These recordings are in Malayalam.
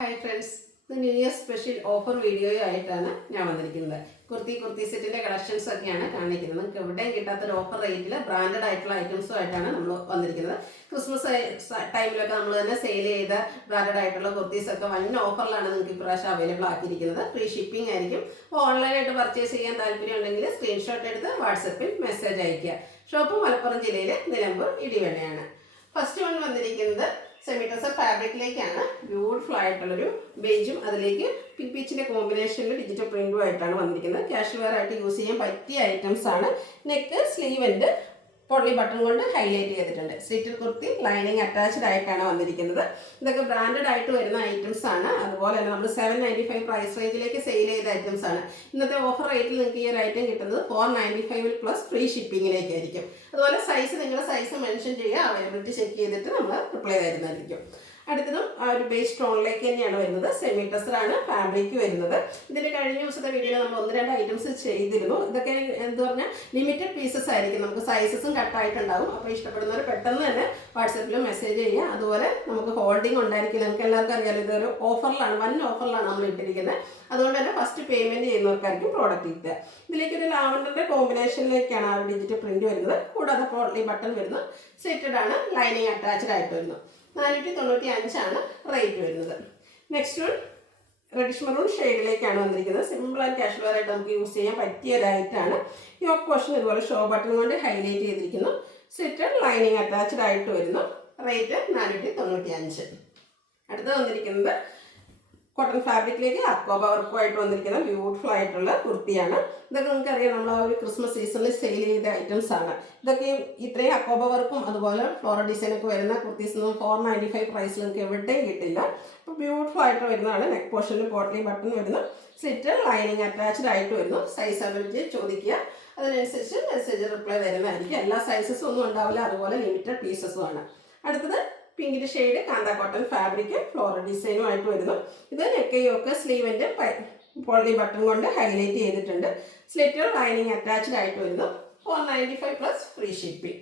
ഹായ് ഫ്രണ്ട്സ്, ഇത് new year special offer video ആയിട്ടാണ് ഞാൻ വന്നിരിക്കുന്നത്. കുർത്തി സെറ്റിൻ്റെ കളക്ഷൻസ് ഒക്കെയാണ് കാണിക്കുന്നത്. നിങ്ങൾക്ക് എവിടെയും കിട്ടാത്തൊരു ഓഫർ റേറ്റിൽ ബ്രാൻഡഡ് ആയിട്ടുള്ള ഐറ്റംസും ആയിട്ടാണ് നമ്മൾ വന്നിരിക്കുന്നത്. ക്രിസ്മസ് ടൈമിലൊക്കെ നമ്മൾ തന്നെ സെയിൽ ചെയ്ത ബ്രാൻഡഡ് ആയിട്ടുള്ള കുർത്തീസൊക്കെ വൻ ഓഫറിലാണ് നിങ്ങൾക്ക് ഇപ്രാവശ്യം അവൈലബിൾ ആക്കിയിരിക്കുന്നത്. ഫ്രീ ഷിപ്പിംഗ് ആയിരിക്കും. അപ്പോൾ ഓൺലൈനായിട്ട് പർച്ചേസ് ചെയ്യാൻ താല്പര്യം ഉണ്ടെങ്കിൽ സ്ക്രീൻഷോട്ട് എടുത്ത് വാട്സപ്പിൽ മെസ്സേജ് അയയ്ക്കുക. ഷോപ്പ് മലപ്പുറം ജില്ലയിലെ നിലമ്പൂർ ഇടിവണ്ണയാണ്. ഫസ്റ്റ് വൺ വന്നിരിക്കുന്നത് സെമി ടസർ ഫാബ്രിക്കിലേക്കാണ്. ബ്യൂട്ടിഫുൾ ആയിട്ടുള്ളൊരു ബേജും അതിലേക്ക് പിങ്ക് പീച്ചിൻ്റെ കോമ്പിനേഷനിൽ ഡിജിറ്റൽ പ്രിന്റും ആയിട്ടാണ് വന്നിരിക്കുന്നത്. ക്യാഷ്വൽ വെയർ ആയിട്ട് യൂസ് ചെയ്യാൻ പറ്റിയ ഐറ്റംസ് ആണ്. നെക്ക് സ്ലീവ് ആൻഡ് പൊള്ളി ബട്ടൺ കൊണ്ട് ഹൈലൈറ്റ് ചെയ്തിട്ടുണ്ട്. സ്ലിറ്റഡ് കുർത്തി ലൈനിങ് അറ്റാച്ച്ഡ് ആയിട്ടാണ് വന്നിരിക്കുന്നത്. ഇതൊക്കെ ബ്രാൻഡഡ് ആയിട്ട് വരുന്ന ഐറ്റംസ് ആണ്. അതുപോലെ തന്നെ നമ്മൾ 795 പ്രൈസ് റേഞ്ചിലേക്ക് സെയിൽ ചെയ്ത ഐറ്റംസ് ആണ്. ഇന്നത്തെ ഓഫർ റേറ്റിൽ നിങ്ങൾക്ക് ഈ ഒരു ഐറ്റം കിട്ടുന്നത് 495 പ്ലസ് ഫ്രീ ഷിപ്പിങ്ങിലേക്കായിരിക്കും. അതുപോലെ സൈസ് നിങ്ങളുടെ സൈസ് മെൻഷൻ ചെയ്യുക, അവൈലബിലിറ്റി ചെക്ക് ചെയ്തിട്ട് നമ്മൾ റിപ്ലൈ തരുന്നതായിരിക്കും. അടുത്തതും ആ ഒരു ബേസ് ടോണിലേക്ക് തന്നെയാണ് വരുന്നത്. സെമി ടസറാണ് ഫാബ്രിക് വരുന്നത്. ഇതിൻ്റെ കഴിഞ്ഞ ദിവസത്തെ വീഡിയോയിൽ നമ്മൾ 1-2 ഐറ്റംസ് ചെയ്തിരുന്നു. ഇതൊക്കെ എന്ത് പറഞ്ഞാൽ ലിമിറ്റഡ് പീസസ് ആയിരിക്കും. നമുക്ക് സൈസസും കട്ടായിട്ടുണ്ടാവും. അപ്പോൾ ഇഷ്ടപ്പെടുന്നവർ പെട്ടെന്ന് തന്നെ വാട്സപ്പിൽ മെസ്സേജ് ചെയ്യുക. അതുപോലെ നമുക്ക് ഹോൾഡിംഗ് ഉണ്ടായിരിക്കും. നമുക്ക് എല്ലാവർക്കും അറിയാലോ, ഇതൊരു ഓഫറിലാണ്, വൻ ഓഫറിലാണ് നമ്മൾ ഇട്ടിരിക്കുന്നത്. അതുകൊണ്ട് തന്നെ ഫസ്റ്റ് പേയ്മെൻറ്റ് ചെയ്യുന്നവർക്കായിരിക്കും പ്രോഡക്റ്റ് കിട്ടുക. ഇതിലേക്കൊരു ലാവൻഡറിൻ്റെ കോമ്പിനേഷനിലേക്കാണ് ആ ഒരു ഡിജിറ്റൽ പ്രിൻറ്റ് വരുന്നത്. കൂടാതെ പോളി ബട്ടൺ വരുന്നു. സ്ലിറ്റഡ് ആണ്, ലൈനിങ് അറ്റാച്ച്ഡ് ആയിട്ട് വരുന്നു. 495 റേറ്റ് വരുന്നത്. നെക്സ്റ്റ് വൺ റെഡിഷ് മെറൂൺ ഷെയ്ഡിലേക്കാണ് വന്നിരിക്കുന്നത്. സിമ്പിൾ ആൻഡ് കാഷ്വൽ ആയിട്ട് നമുക്ക് യൂസ് ചെയ്യാൻ പറ്റിയ ഒരു ഐറ്റമാണ്. യോക്ക് പോർഷൻ ഇതുപോലെ ഷോ ബട്ടൺ കൊണ്ട് ഹൈലൈറ്റ് ചെയ്തിരിക്കുന്നു. സ്ലിറ്റഡ് ലൈനിങ് അറ്റാച്ച്ഡ് ആയിട്ട് വരുന്നു. റേറ്റ് 495. അടുത്ത് വന്നിരിക്കുന്നത് കോട്ടൺ ഫാബ്രിക്കിലേക്ക് അക്കോബ വർക്കുമായിട്ട് വന്നിരിക്കുന്ന ബ്യൂട്ടിഫുൾ ആയിട്ടുള്ള കുർത്തിയാണ്. ഇതൊക്കെ നിങ്ങൾക്കറിയാം, നമ്മൾ ആ ഒരു ക്രിസ്മസ് സീസണിൽ സെയിൽ ചെയ്ത ഐറ്റംസ് ആണ്. ഇതൊക്കെ ഇത്രയും അക്കോബ വർക്കും അതുപോലെ ഫ്ലോറൽ ഡിസൈനൊക്കെ വരുന്ന കുർത്തീസൊന്നും 495 പ്രൈസിൽ നിങ്ങൾക്ക് എവിടെയും കിട്ടില്ല. അപ്പോൾ ബ്യൂട്ടിഫുൾ ആയിട്ട് വരുന്നതാണ്. നെക്ക് പോർഷനിൽ പോട്ട്ലി ബട്ടൺ വരുന്നു. സ്ലിറ്റ് ലൈനിങ് അറ്റാച്ച്ഡ് ആയിട്ട് വരുന്നു. സൈസ് അവൈലബിലിറ്റി ചോദിക്കുക, അതിനനുസരിച്ച് മെസ്സേജ് റിപ്ലൈ തരുന്നതായിരിക്കും. എല്ലാ സൈസസും ഒന്നും ഉണ്ടാവില്ല, അതുപോലെ ലിമിറ്റഡ് പീസസും ആണ്. അടുത്തത് പിങ്കിൻ്റെ ഷെയ്ഡ് കാന്ത കോട്ടൺ ഫാബ്രിക് ഫ്ലോറൽ ഡിസൈനുമായിട്ട് വരുന്നു. ഇത് നെക്ക് യോക്ക് സ്ലീവിൻ്റെ പോളി ബട്ടൺ കൊണ്ട് ഹൈലൈറ്റ് ചെയ്തിട്ടുണ്ട്. സ്ലിറ്റഡ് ലൈനിങ് അറ്റാച്ച്ഡ് ആയിട്ട് വരുന്നു. 495 പ്ലസ് ഫ്രീ ഷിപ്പിംഗ്.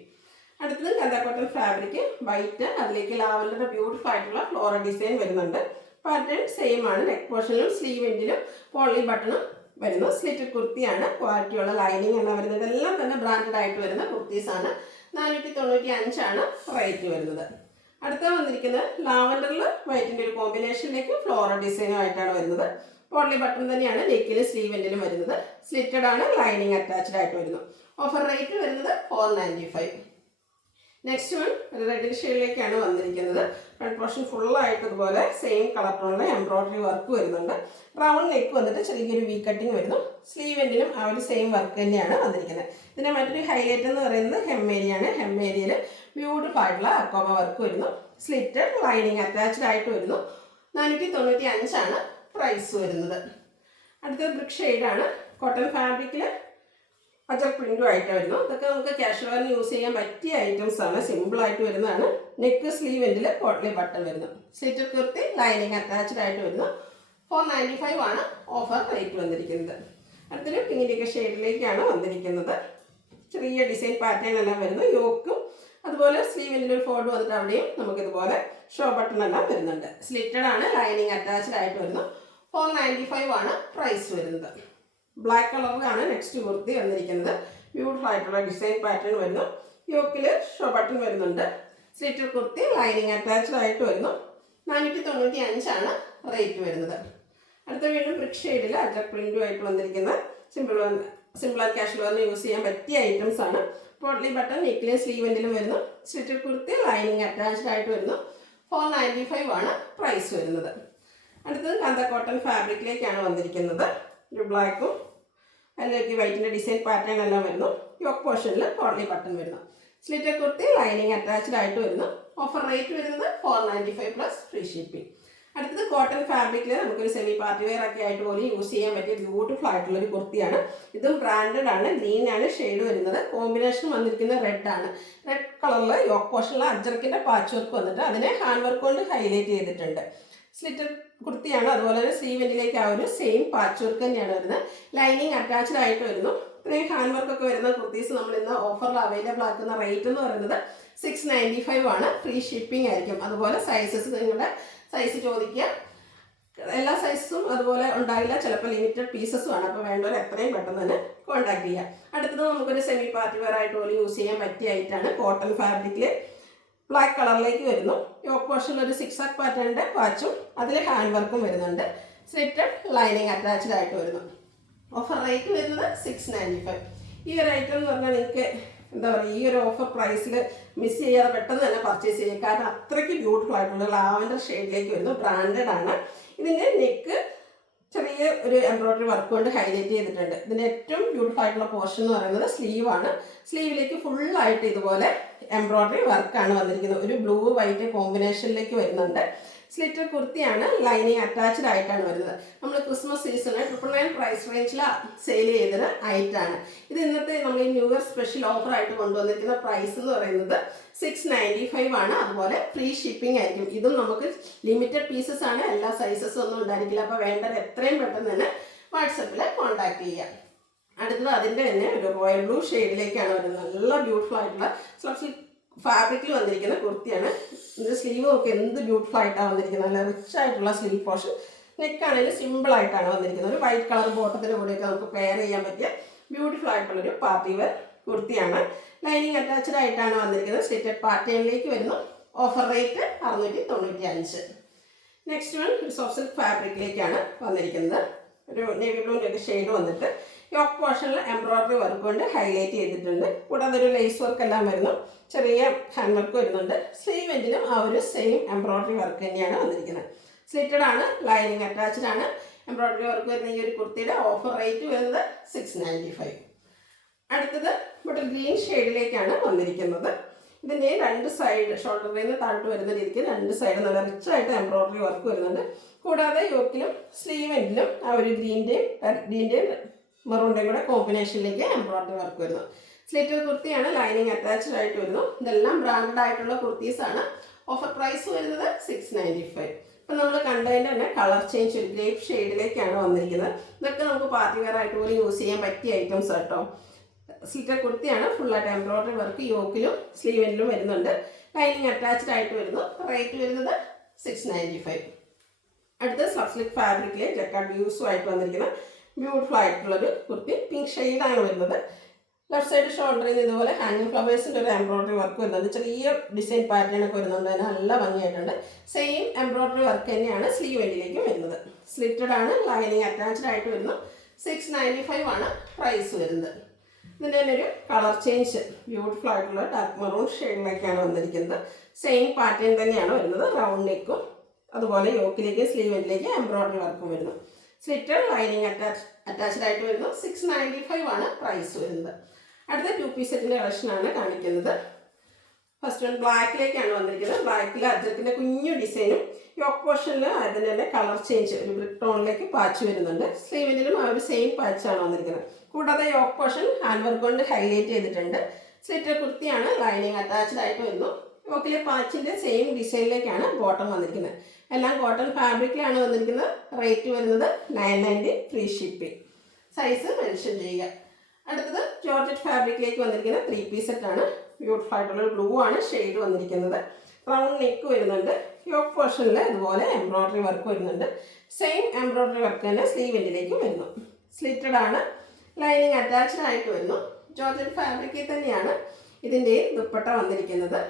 അടുത്തത് കാന്ത കോട്ടൺ ഫാബ്രിക് വൈറ്റ്, അതിലേക്ക് ലാവൻഡറിൻ്റെ ബ്യൂട്ടിഫുൾ ആയിട്ടുള്ള ഫ്ലോറൽ ഡിസൈൻ വരുന്നുണ്ട്. പാറ്റേൺ സെയിം ആണ്. നെക്ക് പോർഷനിലും സ്ലീവ് എൻഡിലും പോളി ബട്ടണും വരുന്നു. സ്ലിറ്റഡ് കുർത്തിയാണ്. ക്വാളിറ്റിയുള്ള ലൈനിങ് എല്ലാം വരുന്നത്. ഇതെല്ലാം തന്നെ ബ്രാൻഡഡ് ആയിട്ട് വരുന്ന കുർത്തീസാണ്. 495 റേറ്റ് വരുന്നത്. അടുത്ത വന്നിരിക്കുന്നത് ലാവൻഡറിൽ വൈറ്റിൻ്റെ ഒരു കോമ്പിനേഷനിലേക്ക് ഫ്ലോറൽ ഡിസൈനുമായിട്ടാണ് വരുന്നത്. പോളി ബട്ടൺ തന്നെയാണ് നെക്കിലും സ്ലീവ് എൻഡിലും വരുന്നത്. സ്ലിറ്റഡ് ആണ്, ലൈനിങ് അറ്റാച്ച്ഡ് ആയിട്ട് വരുന്നു. ഓഫർ റേറ്റ് വരുന്നത് 495. നെക്സ്റ്റ് വൺ റെഡ് ഷെയ്ഡിലേക്കാണ് വന്നിരിക്കുന്നത്. ഫ്രണ്ട് പോർഷൻ ഫുള്ളായിട്ട് ഇതുപോലെ സെയിം കളർ ടോണിൽ എംബ്രോയിഡറി വർക്ക് വരുന്നുണ്ട്. റൗണ്ട് നെക്ക് വന്നിട്ട് ചെറിയൊരു വി കട്ടിങ് വരുന്നു. സ്ലീവ് എൻഡിലും ആ ഒരു സെയിം വർക്ക് തന്നെയാണ് വന്നിരിക്കുന്നത്. ഇതിൻ്റെ മറ്റൊരു ഹൈലൈറ്റ് എന്ന് പറയുന്നത് ഹെം ഏരിയയാണ്. ഹെം ഏരിയയിൽ ബ്യൂട്ടിഫുൾ ആയിട്ടുള്ള അക്കോബ വർക്ക് വരുന്നു. സ്ലിറ്റഡ് ലൈനിങ് അറ്റാച്ച്ഡ് ആയിട്ട് വരുന്നു. 495 പ്രൈസ് വരുന്നത്. അടുത്തത് ബ്രിക്ക് ഷെയ്ഡാണ്. കോട്ടൺ ഫാബ്രിക്കിൽ അജർ പ്രിൻറ്റും ആയിട്ട് വരുന്നു. ഇതൊക്കെ നമുക്ക് ക്യാഷ്വൽ വെയറിന് യൂസ് ചെയ്യാൻ പറ്റിയ ഐറ്റംസ് ആണ്. സിമ്പിളായിട്ട് വരുന്നതാണ്. നെക്ക് സ്ലീവ് എൻഡിൽ പോട്ട്ലി ബട്ടൺ വരുന്നു. സ്ലിറ്റഡ് കുർത്തി ലൈനിങ് അറ്റാച്ച്ഡ് ആയിട്ട് വരുന്നു. 495 ഓഫർ റേറ്റ് വന്നിരിക്കുന്നത്. അടുത്തൊരു പിങ്കിൻ്റെ ഷെയ്ഡിലേക്കാണ് വന്നിരിക്കുന്നത്. ചെറിയ ഡിസൈൻ പാറ്റേൺ എല്ലാം വരുന്നു. യോക്കും അതുപോലെ സ്ലീവ് എൻഡിൽ ഒരു ഫോൾഡ് വന്നിട്ട് അവിടെയും നമുക്കിതുപോലെ ഷോ ബട്ടൺ എല്ലാം വരുന്നുണ്ട്. സ്ലിറ്റഡ് ആണ്, ലൈനിങ് അറ്റാച്ച്ഡ് ആയിട്ട് വരുന്നു. 495 പ്രൈസ് വരുന്നത്. ബ്ലാക്ക് കളറിലാണ് നെക്സ്റ്റ് കുർത്തി വന്നിരിക്കുന്നത്. ബ്യൂട്ടിഫുൾ ആയിട്ടുള്ള ഡിസൈൻ പാറ്റേൺ വരുന്നു. യോക്കിൽ ഷോ ബട്ടൺ വരുന്നുണ്ട്. സ്ലിറ്റഡ് കുർത്തി ലൈനിങ് അറ്റാച്ച്ഡ് ആയിട്ട് വരുന്നു. 495 റേറ്റ് വരുന്നത്. അടുത്ത വീണ്ടും ബ്രിക്ക് ഷെയ്ഡിൽ അജർ പ്രിൻറ്റുമായിട്ട് വന്നിരിക്കുന്ന സിമ്പിൾ ആൻഡ് കാഷ്വൽ വെയറിന് യൂസ് ചെയ്യാൻ പറ്റിയ ഐറ്റംസ് ആണ്. പോട്ട്ലി ബട്ടൺ നെക്കിലും സ്ലീവ് എൻഡിലും വരുന്നു. സ്ലിറ്റഡ് കുർത്തി ലൈനിങ് അറ്റാച്ച്ഡ് ആയിട്ട് വരുന്നു. 495 പ്രൈസ് വരുന്നത്. അടുത്തത് കാന്ത കോട്ടൺ ഫാബ്രിക്കിലേക്കാണ് വന്നിരിക്കുന്നത്. ഒരു ബ്ലാക്കും അതിലേക്ക് വൈറ്റിൻ്റെ ഡിസൈൻ പാറ്റേൺ എല്ലാം വരുന്നു. യോക്ക് പോർഷനിൽ പോട്ട്ലി ബട്ടൺ വരുന്നു. സ്ലിറ്റഡ് കുർത്തി ലൈനിങ് അറ്റാച്ച്ഡ് ആയിട്ട് വരുന്നു. ഓഫർ റേറ്റ് വരുന്നത് 495 പ്ലസ് ഫ്രീ ഷിപ്പിംഗ്. അടുത്തത് കോട്ടൺ ഫാബ്രിക്കിൽ നമുക്കൊരു സെമി പാർട്ടി വെയർ ഒക്കെ ആയിട്ട് പോലും യൂസ് ചെയ്യാൻ പറ്റിയ ബ്യൂട്ടിഫുൾ ആയിട്ടുള്ളൊരു കുർത്തിയാണ്. ഇതും ബ്രാൻഡഡ് ആണ്. ഗ്രീൻ ആണ് ഷെയ്ഡ് വരുന്നത്. കോമ്പിനേഷൻ വന്നിരിക്കുന്നത് റെഡ് ആണ്. റെഡ് കളറിൽ യോക്ക് പോർഷനിൽ അജർക്കിൻ്റെ പാച്ച് വർക്ക് വന്നിട്ട് അതിനെ ഹാൻഡ് വർക്ക് കൊണ്ട് ഹൈലൈറ്റ് ചെയ്തിട്ടുണ്ട്. സ്ലിറ്റഡ് കുർത്തിയാണ്. അതുപോലെ തന്നെ സ്ലീവ് എൻഡിലേക്ക് ആ ഒരു സെയിം പാച്ച് വർക്ക് തന്നെയാണ് വരുന്നത്. ലൈനിങ് അറ്റാച്ച്ഡ് ആയിട്ട് വരുന്നു. ഇത്രയും ഹാൻഡ് വർക്കൊക്കെ വരുന്ന കുർത്തീസ് നമ്മൾ ഇന്ന് ഓഫറിൽ അവൈലബിൾ ആക്കുന്ന റേറ്റ് എന്ന് പറയുന്നത് 695 ഫ്രീ ഷിപ്പിംഗ് ആയിരിക്കും. അതുപോലെ സൈസസ് നിങ്ങളുടെ സൈസ് ചോദിക്കുക, അതുപോലെ ഉണ്ടാകില്ല, ചിലപ്പോൾ ലിമിറ്റഡ് പീസസും ആണ്. അപ്പോൾ വേണ്ടവർ എത്രയും പെട്ടെന്ന് തന്നെ കോൺടാക്ട് ചെയ്യുക. അടുത്തത് നമുക്കൊരു സെമി പാർട്ടി വെയർ ആയിട്ട് പോലും യൂസ് ചെയ്യാൻ പറ്റിയ ഐറ്റാണ്. കോട്ടൺ ഫാബ്രിക്കിൽ ബ്ലാക്ക് കളറിലേക്ക് വരുന്നു. യോക്ക് പോർഷനിൽ ഒരു 6 ആക്ക് പാറ്റേണിൻ്റെ പാച്ചും അതിൽ ഹാൻഡ് വർക്കും വരുന്നുണ്ട്. സ്ലിറ്റഡ് ലൈനിങ് അറ്റാച്ച്ഡ് ആയിട്ട് വരുന്നു. ഓഫർ റേറ്റ് വരുന്നത് 695. ഈ ഒരു ഐറ്റം എന്ന് പറഞ്ഞാൽ നിങ്ങൾക്ക് എന്താ പറയുക, ഈ ഒരു ഓഫർ പ്രൈസിൽ മിസ് ചെയ്യാതെ പെട്ടെന്ന് തന്നെ പർച്ചേസ് ചെയ്യുക. കാരണം അത്രയ്ക്ക് ബ്യൂട്ടിഫുൾ ആയിട്ടുള്ള ലാവൻഡർ ഷെയ്ഡിലേക്ക് വരുന്നു. ബ്രാൻഡഡ് ആണ്. ഇതിൻ്റെ നെക്ക് ചെറിയ ഒരു എംബ്രോയ്ഡറി വർക്ക് കൊണ്ട് ഹൈലൈറ്റ് ചെയ്തിട്ടുണ്ട്. ഇതിൻ്റെ ഏറ്റവും ബ്യൂട്ടിഫുൾ ആയിട്ടുള്ള പോർഷൻ എന്ന് പറയുന്നത് സ്ലീവാണ്. സ്ലീവിലേക്ക് ഫുള്ളായിട്ട് ഇതുപോലെ എംബ്രോയ്ഡറി വർക്കാണ് വന്നിരിക്കുന്നത്. ഒരു ബ്ലൂ വൈറ്റ് കോമ്പിനേഷനിലേക്ക് വരുന്നുണ്ട്. സ്ലിറ്റർ കുർത്തിയാണ്. ലൈനിങ് അറ്റാച്ച്ഡ് ആയിട്ടാണ് വരുന്നത്. നമ്മൾ ക്രിസ്മസ് സീസണിൽ 999 പ്രൈസ് റേഞ്ചിൽ സെയിൽ ചെയ്തൊരു ഐറ്റാണ് ഇത്. ഇന്നത്തെ നമ്മൾ ഈ ന്യൂ ഇയർ സ്പെഷ്യൽ ഓഫർ ആയിട്ട് കൊണ്ടുവന്നിരിക്കുന്ന പ്രൈസ് എന്ന് പറയുന്നത് 695 ആണ്. അതുപോലെ ഫ്രീ ഷിപ്പിംഗ് ആയിരിക്കും. ഇതും നമുക്ക് ലിമിറ്റഡ് പീസസ് ആണ്, എല്ലാ സൈസസും ഒന്നും ഉണ്ടായിരിക്കില്ല. അപ്പോൾ വേണ്ടത് എത്രയും പെട്ടെന്ന് തന്നെ വാട്സപ്പിൽ കോൺടാക്ട് ചെയ്യുക. അടുത്തത് അതിൻ്റെ തന്നെ ഒരു റോയൽ ബ്ലൂ ഷെയ്ഡിലേക്കാണ് വരുന്നത്. നല്ല ബ്യൂട്ടിഫുൾ ആയിട്ടുള്ള ഫാബ്രിക്കിൽ വന്നിരിക്കുന്ന കുർത്തിയാണ്. ഇതിൻ്റെ സ്ലീവ് ഒക്കെ എന്ത് ബ്യൂട്ടിഫുൾ ആയിട്ടാണ് വന്നിരിക്കുന്നത്. നല്ല റിച്ച് ആയിട്ടുള്ള സ്ലീവ് പോർഷൻ. നെക്കാണെങ്കിൽ സിമ്പിളായിട്ടാണ് വന്നിരിക്കുന്നത്. ഒരു വൈറ്റ് കളർ ബോട്ടത്തിൻ്റെ കൂടെയൊക്കെ നമുക്ക് പെയർ ചെയ്യാൻ പറ്റിയ ബ്യൂട്ടിഫുൾ ആയിട്ടുള്ളൊരു പാർട്ടി വെയർ കുർത്തിയാണ്. ലൈനിങ് അറ്റാച്ച്ഡ് ആയിട്ടാണ് വന്നിരിക്കുന്നത്. സ്ലിറ്റഡ് പാറ്റേണിലേക്ക് വരുന്നു. Offer rate 695. നെക്സ്റ്റ് വൺ ഒരു സോഫ്റ്റ് സിൽക്ക് ഫാബ്രിക്കിലേക്കാണ് വന്നിരിക്കുന്നത്. ഒരു നേവി ബ്ലൂവിൻ്റെ ഒക്കെ ഷെയ്ഡ് വന്നിട്ട് യോക്ക് പോർഷനിൽ എംബ്രോയ്ഡറി വർക്ക് കൊണ്ട് ഹൈലൈറ്റ് ചെയ്തിട്ടുണ്ട്. കൂടാതെ ഒരു ലേസ് വർക്ക് എല്ലാം വരുന്നു. ചെറിയ ഹാൻഡ് വർക്ക് വരുന്നുണ്ട്. സ്ലീവ് എൻഡിലും ആ ഒരു സെയിം എംബ്രോയ്ഡറി വർക്ക് തന്നെയാണ് വന്നിരിക്കുന്നത്. സ്ലിറ്റഡ് ആണ്. ലൈനിങ് അറ്റാച്ച്ഡ് ആണ്. എംബ്രോയ്ഡറി വർക്ക് വരുന്ന ഈ ഒരു കുർത്തിയുടെ ഓഫർ റേറ്റ് വരുന്നത് 695. അടുത്തത് ഇവിടെ ഗ്രീൻ ഷെയ്ഡിലേക്കാണ് വന്നിരിക്കുന്നത്. ഇതിൻ്റെ രണ്ട് സൈഡ് ഷോൾഡറിൽ നിന്ന് താഴോട്ട് വരുന്ന രീതിക്ക് രണ്ട് സൈഡ് നല്ല റിച്ചായിട്ട് എംബ്രോയ്ഡറി വർക്ക് വരുന്നുണ്ട്. കൂടാതെ യോക്കിലും സ്ലീവ് എൻഡിലും ആ ഒരു ഗ്രീൻ്റെയും മെറൂണിൻ്റെയും കൂടെ കോമ്പിനേഷനിലേക്ക് എംബ്രോയ്ഡറി വർക്ക് വരുന്നു. സ്ലിറ്റർ കുർത്തിയാണ്. ലൈനിങ് അറ്റാച്ച്ഡ് ആയിട്ട് വരുന്നു. ഇതെല്ലാം ബ്രാൻഡഡ് ആയിട്ടുള്ള കുർത്തീസാണ്. ഓഫർ പ്രൈസ് വരുന്നത് 695. ഇപ്പം നമ്മൾ കണ്ടതിൻ്റെ തന്നെ കളർ ചേഞ്ച് ഒരു ഗ്രേപ്പ് ഷെയ്ഡിലേക്കാണ് വന്നിരിക്കുന്നത്. ഇതൊക്കെ നമുക്ക് പാർട്ടി വെയർ ആയിട്ട് പോലും യൂസ് ചെയ്യാൻ പറ്റിയ ഐറ്റംസ് കേട്ടോ. സ്ലിറ്റർ കുർത്തിയാണ്. ഫുള്ളായിട്ട് എംബ്രോയ്ഡറി വർക്ക് യോക്കിലും സ്ലീവിലും വരുന്നുണ്ട്. ലൈനിങ് അറ്റാച്ച്ഡ് ആയിട്ട് വരുന്നു. റേറ്റ് വരുന്നത് 695. അടുത്ത സബ്സ്ലിക് ഫാബ്രിക്കിലെ ജക്കാർഡ് വ്യൂസുമായിട്ട് വന്നിരിക്കുന്ന ബ്യൂട്ടിഫുൾ ആയിട്ടുള്ളൊരു കുർത്തി. പിങ്ക് ഷെയ്ഡാണ് വരുന്നത്. ലെഫ്റ്റ് സൈഡ് ഷോൾഡറിൽ നിന്ന് ഇതുപോലെ ഹാങ്ങിങ് ഫ്ലവേഴ്സിൻ്റെ ഒരു എംബ്രോയ്ഡറി വർക്ക് വരുന്നുണ്ട്. ചെറിയ ഡിസൈൻ പാറ്റേൺ ഒക്കെ വരുന്നുണ്ട്. അതിന് നല്ല ഭംഗിയായിട്ടുണ്ട്. സെയിം എംബ്രോയ്ഡറി വർക്ക് തന്നെയാണ് സ്ലീവ് എൻഡിലേക്കും വരുന്നത്. സ്ലിറ്റഡ് ആണ്. ലൈനിങ് അറ്റാച്ച്ഡ് ആയിട്ട് വരുന്നു. 695 ആണ് പ്രൈസ് വരുന്നത്. ഇതിൻ്റെ തന്നെ ഒരു കളർ ചേഞ്ച് ബ്യൂട്ടിഫുൾ ആയിട്ടുള്ള ഡാർക്ക് മെറൂൺ ഷെയ്ഡിലേക്കാണ് വന്നിരിക്കുന്നത്. സെയിം പാറ്റേൺ തന്നെയാണ് വരുന്നത്. റൗണ്ട് നെക്കും അതുപോലെ യോക്കിലേക്ക് സ്ലീവ് എൻഡിലേക്ക് എംബ്രോയ്ഡറി വർക്കും വരുന്നു. സ്ലിറ്റർ ലൈനിങ് അറ്റാച്ച്ഡ് ആയിട്ട് വരുന്നു. 695 ആണ് പ്രൈസ് വരുന്നത്. അടുത്ത 2 പീസ് സെറ്റിൻ്റെ കളക്ഷനാണ് കാണിക്കുന്നത്. ഫസ്റ്റ് വൺ ബ്ലാക്കിലേക്കാണ് വന്നിരിക്കുന്നത്. ബ്ലാക്കിൽ അജർക്കിൻ്റെ കുഞ്ഞു ഡിസൈനും യോക്ക് പോർഷനിൽ അതിൻ്റെ തന്നെ കളർ ചേഞ്ച് ഒരു ബ്രിക്ക് ടോണിലേക്ക് പാച്ച് വരുന്നുണ്ട്. സ്ലീവിലും ആ ഒരു സെയിം പാച്ചാണ് വന്നിരിക്കുന്നത്. കൂടാതെ യോക്ക് പോർഷൻ ഹാൻഡ് വർക്ക് കൊണ്ട് ഹൈലൈറ്റ് ചെയ്തിട്ടുണ്ട്. സ്ലിറ്റർ കുർത്തിയാണ്. ലൈനിങ് അറ്റാച്ച്ഡ് ആയിട്ട് വരുന്നു. യോക്കിലെ പാച്ചിൻ്റെ സെയിം ഡിസൈനിലേക്കാണ് ബോട്ടം വന്നിരിക്കുന്നത്. എല്ലാം കോട്ടൺ ഫാബ്രിക്കിലാണ് വന്നിരിക്കുന്നത്. റേറ്റ് വരുന്നത് 990 ഫ്രീ ഷിപ്പിംഗ്. സൈസ് മെൻഷൻ ചെയ്യുക. അടുത്തത് ജോർജറ്റ് ഫാബ്രിക്കിലേക്ക് വന്നിരിക്കുന്ന 3 പീസ് സെറ്റാണ്. ബ്യൂട്ടിഫുൾ ആയിട്ടുള്ളൊരു ബ്ലൂ ആണ് ഷെയ്ഡ് വന്നിരിക്കുന്നത്. റൗണ്ട് നെക്ക് വരുന്നുണ്ട്. യോക്ക് പോർഷനിൽ ഇതുപോലെ എംബ്രോയ്ഡറി വർക്ക് വരുന്നുണ്ട്. സെയിം എംബ്രോയ്ഡറി വർക്ക് തന്നെ സ്ലീവ് എൻഡിലേക്കും വരുന്നു. സ്ലിറ്റഡ് ആണ്. ലൈനിങ് അറ്റാച്ച്ഡ് ആയിട്ട് വരുന്നു. ജോർജറ്റ് ഫാബ്രിക്കിൽ തന്നെയാണ് ഇതിൻ്റെ ദുപ്പട്ട വന്നിരിക്കുന്നത്.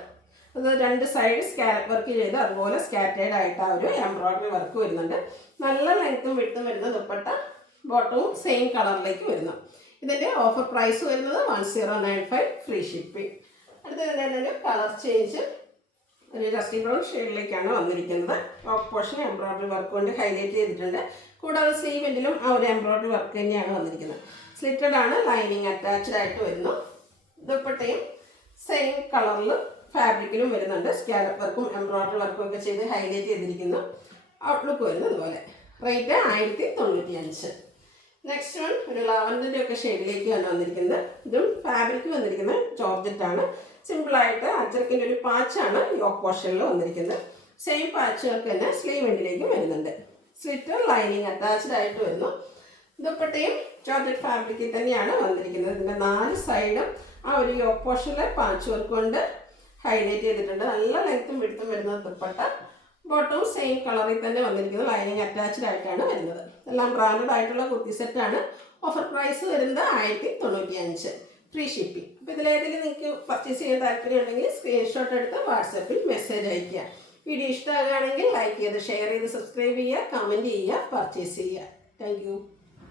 അത് രണ്ട് സൈഡ് സ്കാലപ്പ് വർക്ക് ചെയ്ത് അതുപോലെ സ്കാറ്റേഡ് ആയിട്ട് ആ ഒരു എംബ്രോയ്ഡറി വർക്ക് വരുന്നുണ്ട്. നല്ല ലെങ്ത്തും വിഡ്ത്തും വരുന്ന ദുപ്പട്ട. ബോട്ടവും സെയിം കളറിലേക്ക് വരുന്നു. ഇതിൻ്റെ ഓഫർ പ്രൈസ് വരുന്നത് 1095 ഫ്രീ ഷിപ്പിംഗ്. അടുത്തത് തന്നെ ഒരു കളർ ചേഞ്ച് ഒരു ഡസ്റ്റി ബ്രൗൺ ഷെയ്ഡിലേക്കാണ് വന്നിരിക്കുന്നത്. ടോപ്പ് പോർഷൻ എംബ്രോയ്ഡറി വർക്ക് കൊണ്ട് ഹൈലൈറ്റ് ചെയ്തിട്ടുണ്ട്. കൂടാതെ സ്ലീവ് എൻഡിലും ആ ഒരു എംബ്രോയ്ഡറി വർക്ക് തന്നെയാണ് വന്നിരിക്കുന്നത്. സ്ലിറ്റഡ് ആണ്. ലൈനിങ് അറ്റാച്ച്ഡ് ആയിട്ട് വരുന്നു. ദുപ്പട്ടയും സെയിം കളറിൽ ഫാബ്രിക്കിലും വരുന്നുണ്ട്. സ്കാലപ്പ് വർക്കും എംബ്രോയ്ഡറി വർക്കും ഒക്കെ ചെയ്ത് ഹൈലൈറ്റ് ചെയ്തിരിക്കുന്നു. ഔട്ട്ലുക്ക് വരുന്നത് ഇതുപോലെ. റേറ്റ് 1095. നെക്സ്റ്റ് വൺ ഒരു ലാവൻഡറിൻ്റെ ഒക്കെ ഷെയ്ഡിലേക്ക് തന്നെ വന്നിരിക്കുന്നത്. ഇതും ഫാബ്രിക് വന്നിരിക്കുന്നത് ജോർജറ്റാണ്. സിമ്പിളായിട്ട് അച്ചർക്കിൻ്റെ ഒരു പാച്ചാണ് യോക്ക് പോർഷനിൽ വന്നിരിക്കുന്നത്. സെയിം പാച്ചുകൾക്ക് തന്നെ സ്ലീവ് എൻഡിലേക്കും വരുന്നുണ്ട്. സ്ലിറ്റർ ലൈനിങ് അറ്റാച്ച്ഡ് ആയിട്ട് വരുന്നു. ദുപ്പട്ടയും ജോർജറ്റ് ഫാബ്രിക്കിൽ തന്നെയാണ് വന്നിരിക്കുന്നത്. ഇതിൻ്റെ 4 സൈഡും ആ ഒരു യോക്ക് പോർഷനിലെ പാച്ച് വർക്ക് കൊണ്ട് ഹൈലൈറ്റ് ചെയ്തിട്ടുണ്ട്. നല്ല ലെങ്ത്തും വിഡ്ത്തും വരുന്ന ദുപ്പട്ട. ബോട്ടം സെയിം കളറിൽ തന്നെ വന്നിരിക്കുന്നത്, ലൈനിങ് അറ്റാച്ച്ഡ് ആയിട്ടാണ് വരുന്നത്. എല്ലാം ബ്രാൻഡഡ് ആയിട്ടുള്ള കുർത്തി സെറ്റാണ്. ഓഫർ പ്രൈസ് വരുന്നത് 1095, ഫ്രീ ഷിപ്പിംഗ്. അപ്പോൾ ഇതിലേതെങ്കിലും നിങ്ങൾക്ക് പർച്ചേസ് ചെയ്യാൻ താല്പര്യം ഉണ്ടെങ്കിൽ സ്ക്രീൻഷോട്ട് എടുത്ത് വാട്സാപ്പിൽ മെസ്സേജ് അയയ്ക്കുക. വീഡിയോ ഇഷ്ടമാകുകയാണെങ്കിൽ ലൈക്ക് ചെയ്ത് ഷെയർ ചെയ്ത് സബ്സ്ക്രൈബ് ചെയ്യുക, കമൻറ്റ് ചെയ്യുക, പർച്ചേസ് ചെയ്യുക. Thank you.